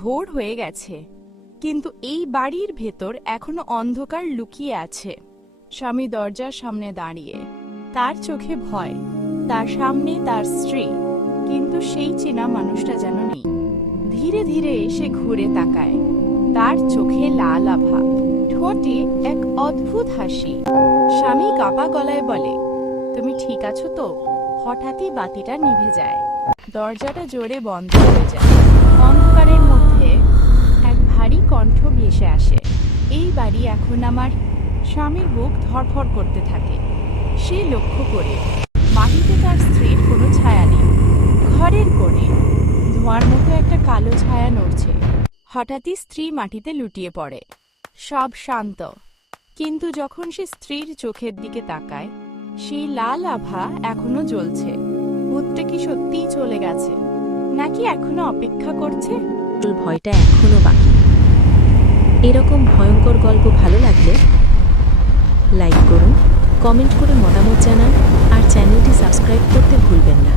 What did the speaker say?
ভোর হয়ে গেছে, কিন্তু এই বাড়ির ভেতর এখনো অন্ধকার লুকিয়ে আছে। স্বামী দরজার সামনে দাঁড়িয়ে, তার চোখে ভয়। তার সামনে তার স্ত্রী, কিন্তু সেই চেনা মানুষটা যেন নেই। ধীরে ধীরে এসে ঘুরে তাকায়, তার চোখে লাল আভা, ঠোঁটে এক অদ্ভুত হাসি। স্বামী কাপা গলায় বলে, তুমি ঠিক আছো তো? হঠাৎই বাতিটা নিভে যায়, দরজাটা জোরে বন্ধ হয়ে যায়। অন্ধকারের মধ্যে এক ভারী কণ্ঠ ভেসে আসে, এই বাড়ি এখন আমার। স্বামীর বুক ধড়ফড় করতে থাকে। সে লক্ষ্য করে মাটিতে তার স্ত্রীর কোনো ছায়া নেই। ঘরের কোণে ধোঁয়ার মতো একটা কালো ছায়া নড়ছে। হঠাৎই স্ত্রী মাটিতে লুটিয়ে পড়ে। সব শান্ত, কিন্তু যখন সে স্ত্রীর চোখের দিকে তাকায়, সেই লাল আভা এখনো জ্বলছে। ভূতটা কি সত্যিই চলে গেছে, নাকি এখনো অপেক্ষা করছে? ভয়টা এখনো বাকি। এরকম ভয়ঙ্কর গল্প ভালো লাগলে লাইক করুন, কমেন্ট করে মতামত জানান আর চ্যানেলটি সাবস্ক্রাইব করতে ভুলবেন না।